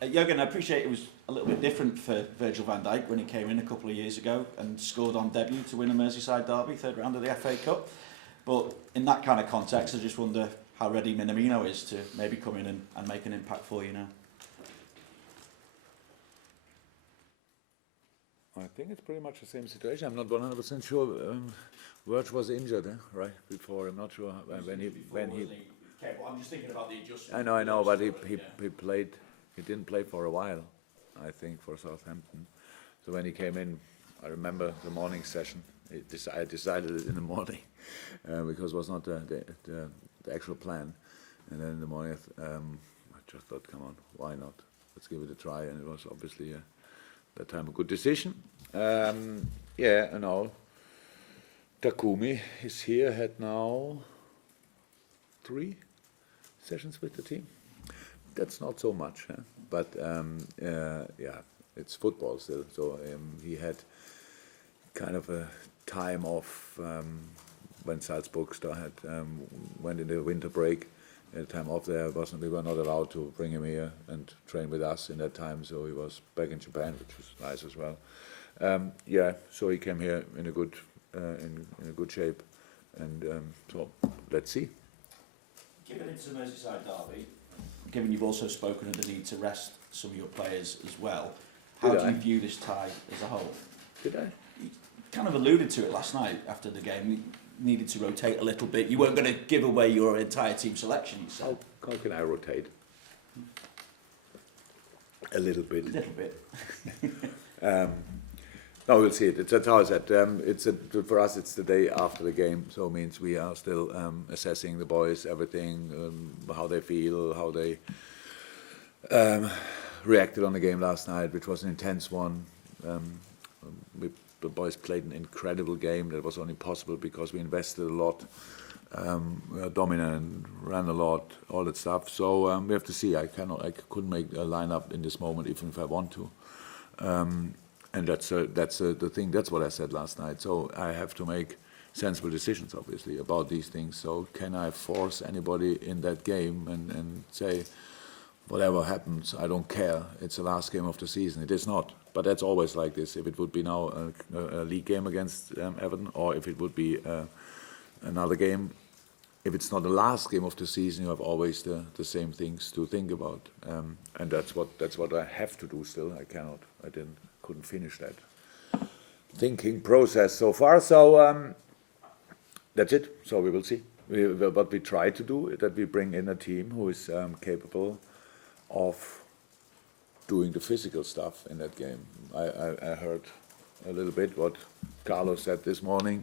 Jurgen, I appreciate it was a little bit different for Virgil van Dijk when he came in a couple of years ago and scored on debut to win a Merseyside derby, third round of the FA Cup. But in that kind of context, I just wonder how ready Minamino is to maybe come in and make an impact for you now. I think it's pretty much the same situation. I'm not 100% sure. Virg was injured, right before. I'm not sure when he. Okay, well, I'm just thinking about the adjustment. I know, but he played. He didn't play for a while, I think, for Southampton. So when he came in, I remember the morning session. I decided it in the morning because it was not the actual plan. And then in the morning, I just thought, come on, why not? Let's give it a try. And it was obviously that time a good decision. And now Takumi is here. Had now 3 sessions with the team. That's not so much, but it's football still. So he had kind of a time off when Salzburg went in the winter break. At the time off there, we were not allowed to bring him here and train with us in that time. So he was back in Japan, which was nice as well. So he came here in a good shape, and so let's see. Given it's a Merseyside derby, given you've also spoken of the need to rest some of your players as well, how do you view this tie as a whole? Did I? You kind of alluded to it last night after the game. You needed to rotate a little bit. You weren't going to give away your entire team selection, you said. How can I rotate? A little bit. A little bit. No, we'll see it. That's how I said. For us, it's the day after the game, so it means we are still assessing the boys, everything, how they feel, how they reacted on the game last night, which was an intense one. The boys played an incredible game. That was only possible because we invested a lot. We are dominant, ran a lot, all that stuff. So we have to see. I couldn't make a lineup in this moment, even if I want to. And that's the thing. That's what I said last night. So I have to make sensible decisions, obviously, about these things. So can I force anybody in that game and say, whatever happens, I don't care. It's the last game of the season. It is not. But that's always like this. If it would be now a league game against Everton, or if it would be another game, if it's not the last game of the season, you have always the same things to think about. And that's what I have to do still. I couldn't finish that thinking process so far. So that's it. So we will see. What we try to do is that we bring in a team who is capable of doing the physical stuff in that game. I heard a little bit what Carlo said this morning,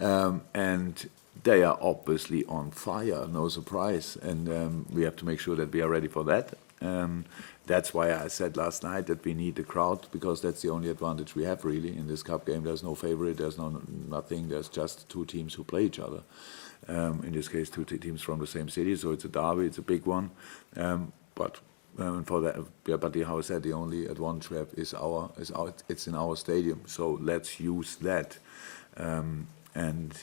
and they are obviously on fire, no surprise, and we have to make sure that we are ready for that. That's why I said last night that we need the crowd, because that's the only advantage we have really in this cup game. There's no favorite, there's nothing, there's just 2 teams who play each other. In this case, 2 teams from the same city, so it's a derby, it's a big one. But for that, but how I said, the only advantage we have is it's in our stadium. So let's use that and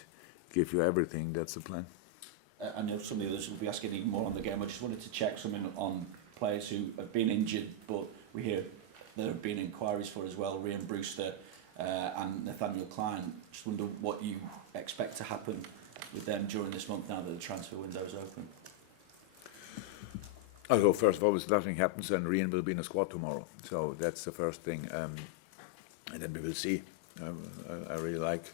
give you everything. That's the plan. I know some of the others will be asking even more on the game. I just wanted to check something on players who have been injured, but we hear there have been inquiries for as well. Ryan Brewster and Nathaniel Klein. Just wonder what you expect to happen with them during this month now that the transfer window is open. So first of all, if nothing happens, then Ryan will be in the squad tomorrow. So that's the first thing, and then we will see. I really like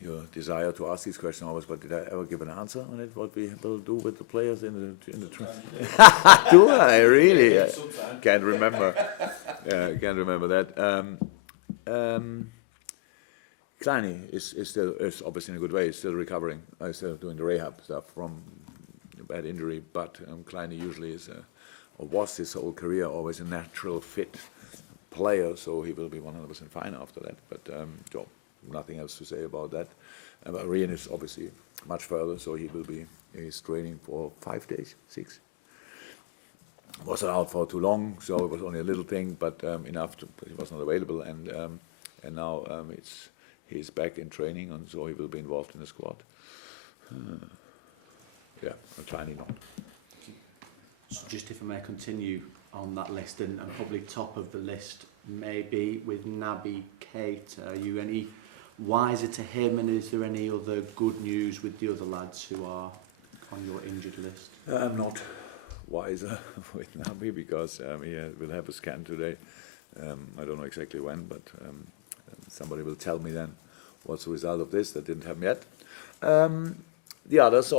your desire to ask these questions always, but did I ever give an answer on it? What we will do with the players in the transfer? Do I really? Can't remember. Can't remember that. Kleine is obviously in a good way. He's still recovering. He's still doing the rehab stuff from a bad injury. But Kleine usually is, or was his whole career, always a natural fit player. So he will be 100% fine after that. But so nothing else to say about that. But Ryan is obviously much further, so he's training for 5 days, 6. Wasn't out for too long, so it was only a little thing, but enough to. He was not available, and now he's back in training, and so he will be involved in the squad. A tiny not. So just if I may continue on that list, and probably top of the list maybe with Naby Keita. Are you any wiser to him, and is there any other good news with the other lads who are on your injured list? I'm not wiser with Naby because we'll have a scan today. I don't know exactly when, but somebody will tell me then what's the result of this. That didn't happen yet. The others,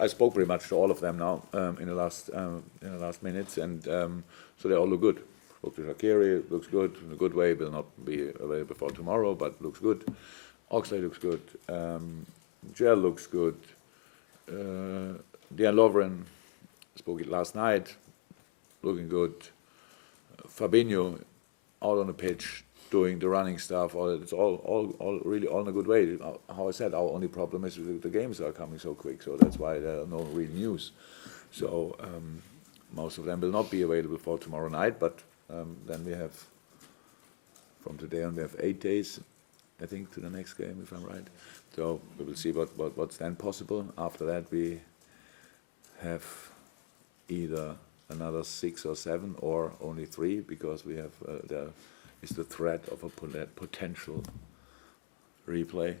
I spoke pretty much to all of them now in the last minutes, and so they all look good. Spoke to Shaqiri, looks good in a good way. Will not be available for tomorrow, but looks good. Oxlade looks good. Gel looks good. Dejan Lovren, spoke it last night, looking good. Fabinho out on the pitch, doing the running stuff. It's all really all in a good way. How I said, our only problem is the games are coming so quick, so that's why there are no real news. So most of them will not be available for tomorrow night, but then we have, from today on, we have 8 days, I think, to the next game, if I'm right. So we will see what's then possible. After that, we have either another 6 or 7 or only 3, because we have there is the threat of a potential replay,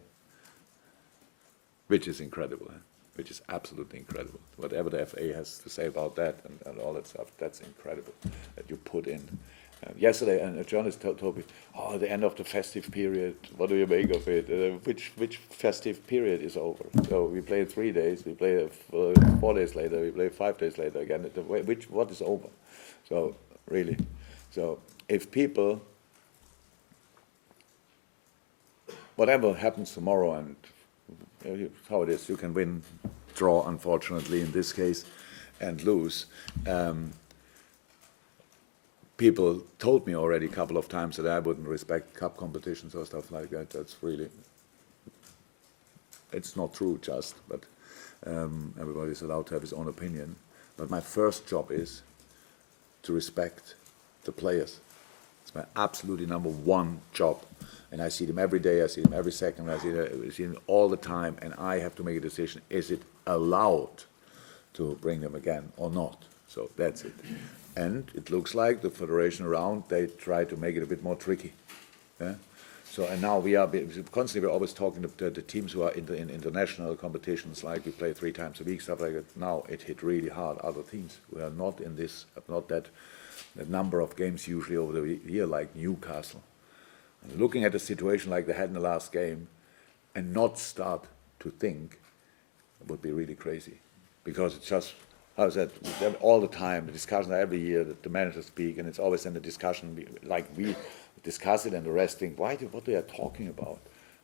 which is incredible, which is absolutely incredible. Whatever the FA has to say about that and all that stuff, that's incredible that you put in. Yesterday, and a journalist told me, "Oh, the end of the festive period. What do you make of it? Which festive period is over? So we play 3 days, we play 4 days later, we play 5 days later again. What is over? So really, so if people, whatever happens tomorrow, and how it is, you can win, draw, unfortunately in this case, and lose." People told me already a couple of times that I wouldn't respect cup competitions or stuff like that. That's really, it's not true just, but everybody's allowed to have his own opinion. But my first job is to respect the players. It's my absolutely number one job. And I see them every day, I see them every second, I see them all the time, and I have to make a decision, is it allowed to bring them again or not? So that's it. And it looks like the federation around, they try to make it a bit more tricky. Yeah? So, and now we're always talking to the teams who are in international competitions, like we play 3 times a week, stuff like that. Now it hit really hard other teams. We are not in this, not that number of games usually over the year, like Newcastle. And looking at a situation like they had in the last game and not start to think, it would be really crazy. Because it's just, how is that? All the time, the discussion every year that the managers speak, and it's always in the discussion, like we discuss it, and the rest think, what they are talking about?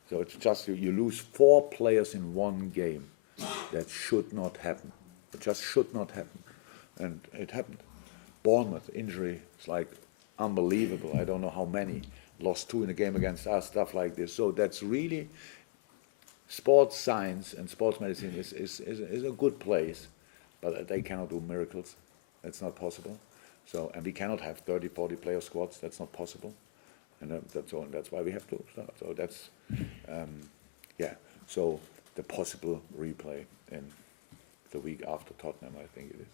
So it's just you lose 4 players in 1 game. That should not happen. It just should not happen, and it happened. Bournemouth injury is like unbelievable. I don't know how many lost 2 in a game against us, stuff like this. So that's really, sports science and sports medicine is a good place. But they cannot do miracles. That's not possible. So, and we cannot have 30, 40 player squads. That's not possible. And that's all. And that's why we have to start. So that's, yeah. So the possible replay in the week after Tottenham, I think it is.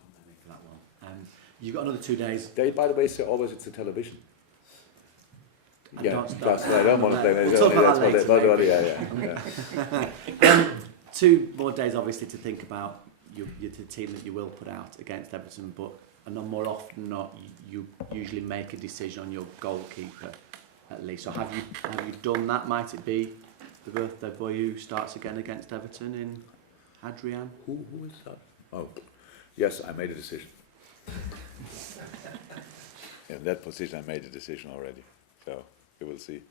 Don't blame me for that one. You've got another 2 days. They, by the way, say always it's a television. I Yeah, don't just I don't want to play. We'll talk about that later. Yeah. 2 more days, obviously, to think about the team that you will put out against Everton, but more often than not, you usually make a decision on your goalkeeper, at least. So have you done that? Might it be the birthday boy who starts again against Everton in Adrian? Who is that? Oh, yes, I made a decision. In that position, I made a decision already. So you will see.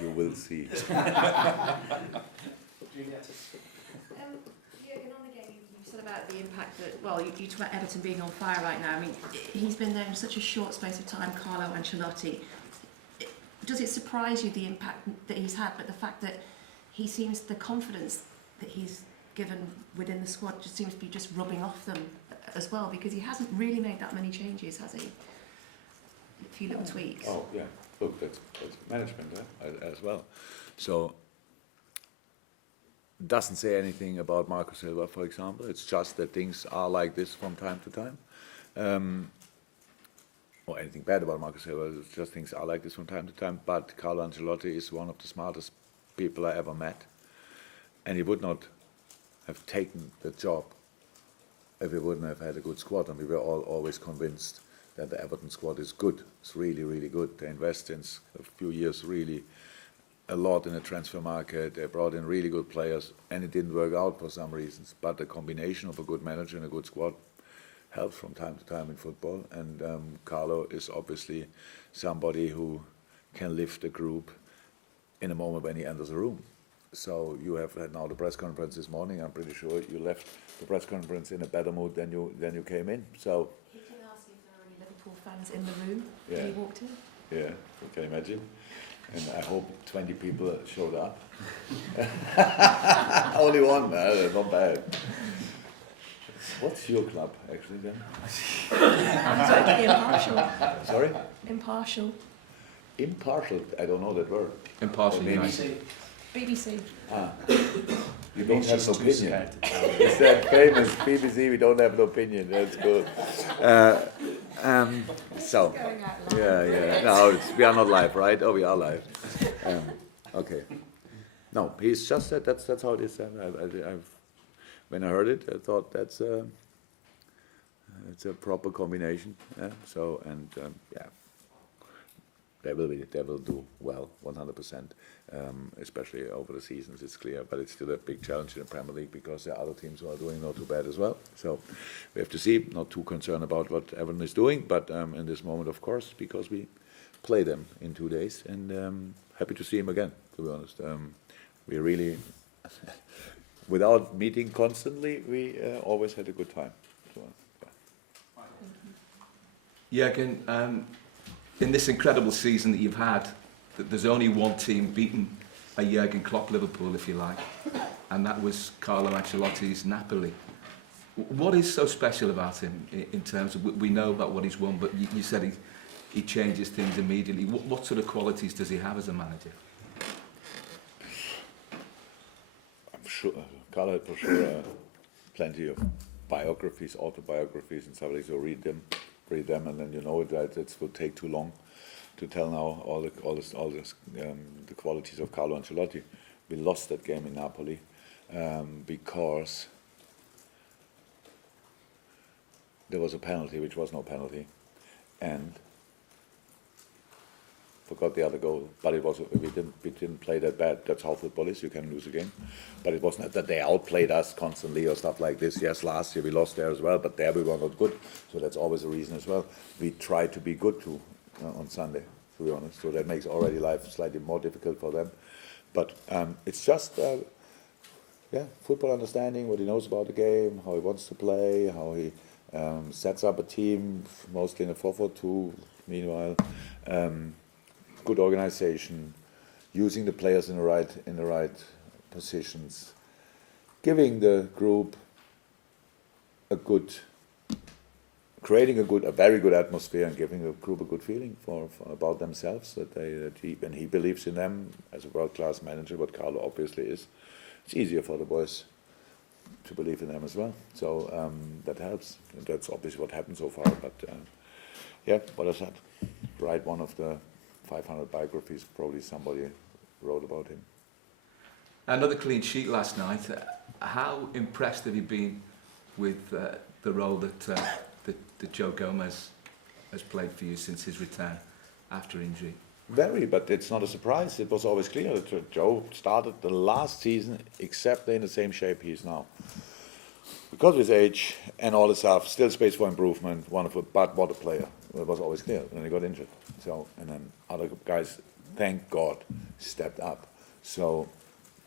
You will see. Jurgen, on the game, you said about the impact that, well, you talk about Everton being on fire right now. I mean, he's been there in such a short space of time, Carlo Ancelotti. Does it surprise you the impact that he's had, but the fact that he seems, the confidence that he's given within the squad just seems to be just rubbing off them as well, because he hasn't really made that many changes, has he? A few little tweaks. Oh, yeah. Look, that's management as well. So doesn't say anything about Marco Silva, for example. It's just that things are like this from time to time. or anything bad about Marco Silva, it's just things are like this from time to time, but Carlo Ancelotti is one of the smartest people I ever met, and he would not have taken the job if he wouldn't have had a good squad, and we were all always convinced that the Everton squad is good. It's really, really good. They invest in a few years really a lot in the transfer market. They brought in really good players, and it didn't work out for some reasons. But the combination of a good manager and a good squad helps from time to time in football. And Carlo is obviously somebody who can lift the group in a moment when he enters a room. So you have had now the press conference this morning. I'm pretty sure you left the press conference in a better mood than you came in. So He can ask if there are any Liverpool fans in the room Yeah. when he walked in. yeah, you can imagine. And I hope 20 people showed up. Only one, not bad. What's your club actually then? Totally impartial. Sorry? Impartial. Impartial. I don't know that word. Impartial Maybe. United. BBC. You don't have an opinion. It's that famous BBC. We don't have an opinion. That's good. So. Going out loud. Yeah. No, we are not live, right? Oh, we are live. Okay. No, he's just said that's how it is. When I heard it, I thought it's a proper combination. Yeah. So yeah, they will do well, 100%. Especially over the seasons, it's clear. But it's still a big challenge in the Premier League because there are other teams who are doing not too bad as well. So we have to see. Not too concerned about what Everton is doing, but in this moment, of course, because we play them in 2 days, and happy to see him again. To be honest, we really, without meeting constantly, we always had a good time. So, yeah. Jurgen, in this incredible season that you've had, there's only one team beaten a Jurgen Klopp Liverpool, if you like, and that was Carlo Ancelotti's Napoli. What is so special about him in terms of, we know about what he's won, but you said he changes things immediately. What sort of qualities does he have as a manager? I'm sure Carlo had for sure plenty of biographies, autobiographies, and stuff like that. So read them, and then you know that it will take too long to tell now all the qualities of Carlo Ancelotti. We lost that game in Napoli because there was a penalty, which was no penalty, and forgot the other goal. But it was we didn't play that bad. That's how football is. You can lose a game, but it was not that they outplayed us constantly or stuff like this. Yes, last year we lost there as well, but there we were not good. So that's always a reason as well. We try to be good too. On Sunday, to be honest. So that makes already life slightly more difficult for them. But it's just, football understanding, what he knows about the game, how he wants to play, how he sets up a team, mostly in a 4-4-2, meanwhile. Good organization, using the players in the right positions, giving the group creating a very good atmosphere and giving the group a good feeling for about themselves, that he believes in them as a world-class manager, what Carlo obviously is. It's easier for the boys to believe in them as well. So that helps. And that's obviously what happened so far. But what I said, write one of the 500 biographies, probably somebody wrote about him. Another clean sheet last night. How impressed have you been with the role that Joe Gomez has played for you since his return after injury? Very, but it's not a surprise. It was always clear that Joe started the last season exactly in the same shape he is now. Because of his age and all the stuff, still space for improvement, wonderful, but what a player. It was always clear, and he got injured. So, and then other guys, thank God, stepped up. So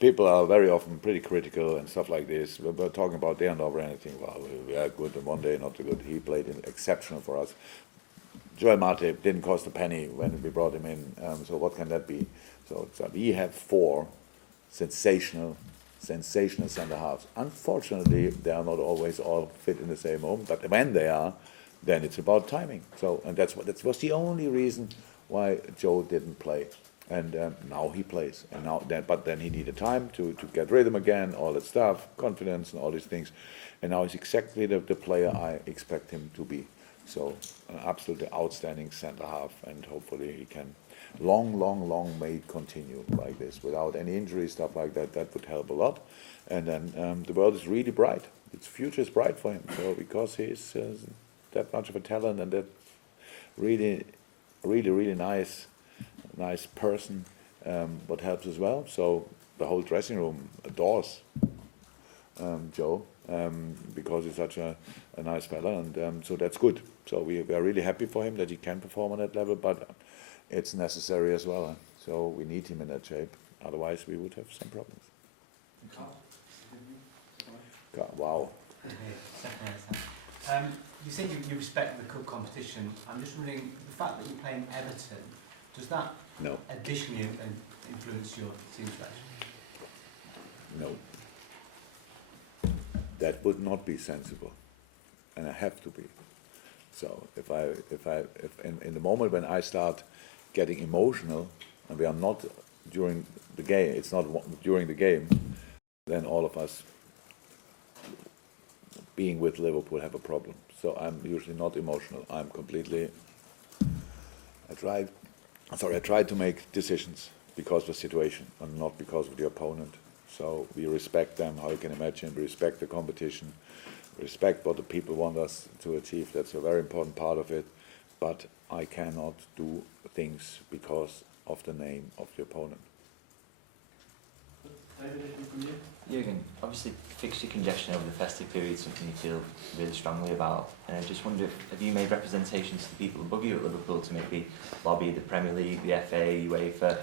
people are very often pretty critical and stuff like this. We're talking about they are not anything. Well, we are good, and one day not so good. He played exceptional for us. Joel Matip didn't cost a penny when we brought him in. So what can that be? So we have 4 sensational centre halves. Unfortunately, they are not always all fit in the same home. But when they are, then it's about timing. So and that was the only reason why Joe didn't play. And now he plays. And but then he needed time to get rhythm again, all that stuff, confidence and all these things. And now he's exactly the player I expect him to be. So an absolutely outstanding centre half, and hopefully he can long may it continue like this without any injury, stuff like that. That would help a lot. And then the world is really bright. Its future is bright for him. So because he's that much of a talent and that really nice person, what helps as well. So the whole dressing room adores Joe because he's such a nice fella, and so that's good. So we are really happy for him that he can perform on that level, but it's necessary as well. So we need him in that shape. Otherwise, we would have some problems. Wow. You say you respect the cup competition. I'm just wondering, the fact that you're playing Everton, does that No. additionally influence your team selection? No. That would not be sensible, and I have to be. So if in the moment when I start getting emotional, and we are not during the game, it's not during the game, then all of us being with Liverpool have a problem. So I'm usually not emotional. I'm completely. I tried to make decisions because of the situation and not because of the opponent. So we respect them, how you can imagine. We respect the competition. We respect what the people want us to achieve. That's a very important part of it. But I cannot do things because of the name of the opponent. Jurgen, obviously fixture congestion over the festive period is something you feel really strongly about, and I just wonder have you made representations to the people above you at Liverpool to maybe lobby the Premier League, the FA, UEFA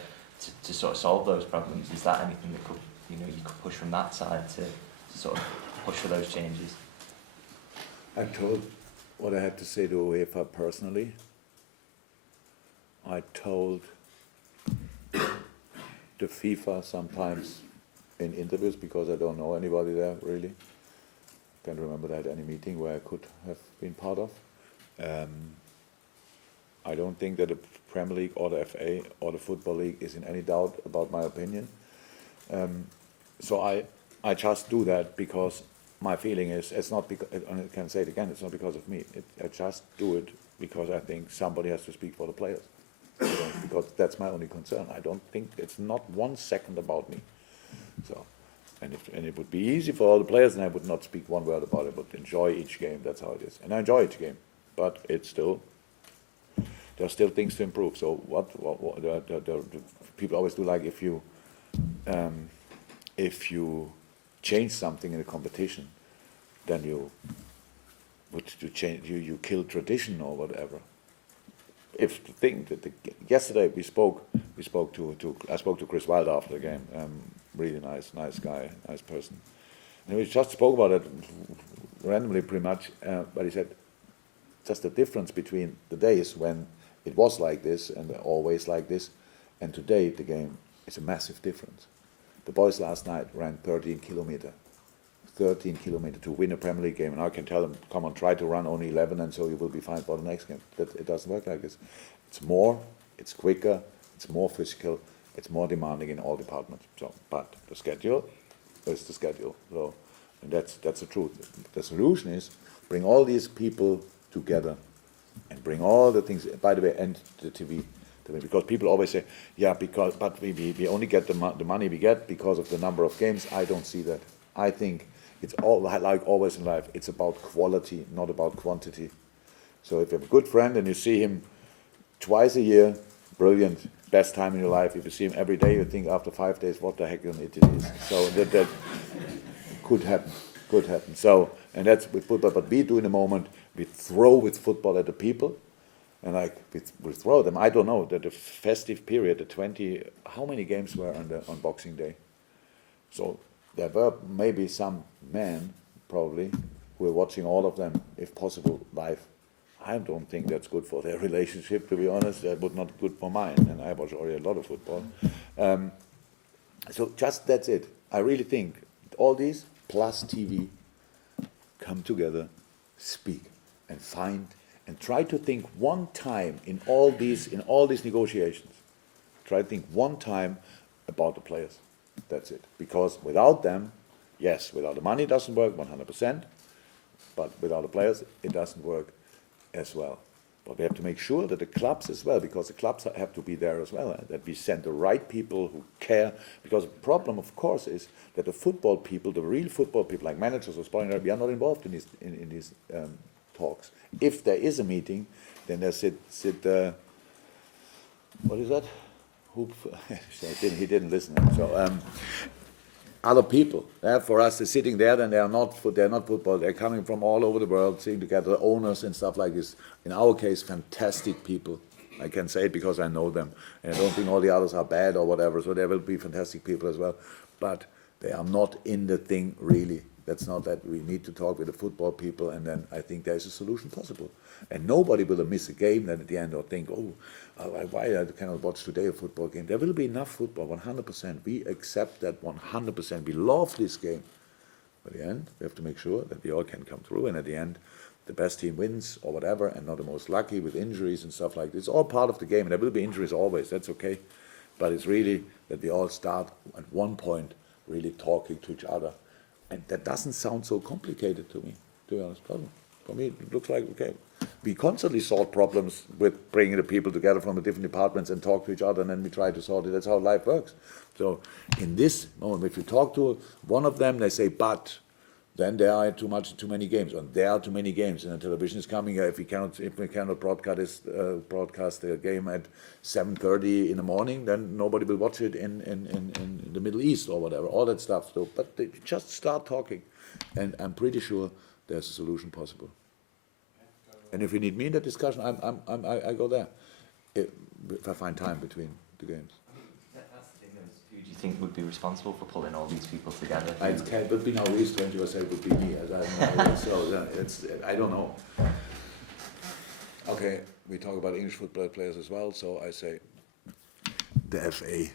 to sort of solve those problems? Is that anything that could, you could push from that side to sort of push for those changes? I told what I had to say to UEFA personally. I told the FIFA sometimes in interviews because I don't know anybody there really. Can't remember that any meeting where I could have been part of. I don't think that the Premier League or the FA or the Football League is in any doubt about my opinion. So I just do that because my feeling is it's not because, and I can say it again, it's not because of me. I just do it because I think somebody has to speak for the players. Because that's my only concern. I don't think it's not 1 second about me. So, and it would be easy for all the players, and I would not speak one word about it, but enjoy each game. That's how it is, and I enjoy each game. But it's still, there are still things to improve. So what the people always do, like if you change something in a competition, then you kill tradition or whatever. If the thing that yesterday I spoke to Chris Wilder after the game. Really nice guy, nice person. And we just spoke about it randomly, pretty much. But he said, just the difference between the days when it was like this and always like this, and today the game is a massive difference. The boys last night ran 13 kilometers to win a Premier League game, and I can tell them, come on, try to run only 11, and so you will be fine for the next game. It doesn't work like this. It's more, it's quicker, it's more physical, it's more demanding in all departments. So, but the schedule is the schedule. So, and that's the truth. The solution is bring all these people together and bring all the things. By the way, and the TV. Because people always say, yeah, but we only get the money we get because of the number of games. I don't see that. I think it's all like always in life. It's about quality, not about quantity. So if you have a good friend and you see him twice a year, brilliant, best time in your life. If you see him every day, you think after 5 days, what the heck it is. So that could happen. So, and that's with football. But we do in a moment, we throw with football at the people, and like we throw them. I don't know that the festive period, the 20, how many games were on Boxing Day? So there were maybe some men, probably, who were watching all of them, if possible, live. I don't think that's good for their relationship, to be honest. That would not be good for mine, and I watch already a lot of football. So just that's it. I really think all these plus TV come together, speak, and find, and try to think one time in all these negotiations. Try to think one time about the players. That's it. Because without them, yes, without the money it doesn't work 100%, but without the players it doesn't work as well. But we have to make sure that the clubs as well, because the clubs have to be there as well, that we send the right people who care. Because the problem, of course, is that the football people, the real football people, like managers or sporting directors, we are not involved in these talks. If there is a meeting, then there sit what is that? He didn't listen. So other people, for us, they're sitting there, then they're not football. They're coming from all over the world, sitting together, owners and stuff like this. In our case, fantastic people. I can say it because I know them, and I don't think all the others are bad or whatever. So there will be fantastic people as well, but they are not in the thing really. That's not that. We need to talk with the football people, and then I think there's a solution possible. And nobody will miss a game then at the end or think, oh, why I cannot watch today a football game. There will be enough football, 100%. We accept that 100%. We love this game. But at the end, we have to make sure that we all can come through, and at the end, the best team wins or whatever, and not the most lucky with injuries and stuff like this. It's all part of the game, and there will be injuries always. That's okay. But it's really that we all start at one point really talking to each other. And that doesn't sound so complicated to me, to be honest. For me, it looks like, okay, we constantly solve problems with bringing the people together from the different departments and talk to each other, and then we try to solve it. That's how life works. So in this moment, if you talk to one of them, they say, but then there are too many games, and there are too many games, and the television is coming. If we cannot broadcast the game at 7:30 in the morning, then nobody will watch it in the Middle East or whatever. All that stuff. So, but they just start talking, and I'm pretty sure there's a solution possible. And if you need me in that discussion, I go there. If I find time between the games. That's the thing, who do you think would be responsible for pulling all these people together? It would be now Reece 20%, it would be me. I don't know. Okay, we talk about English football players as well, so I say the FA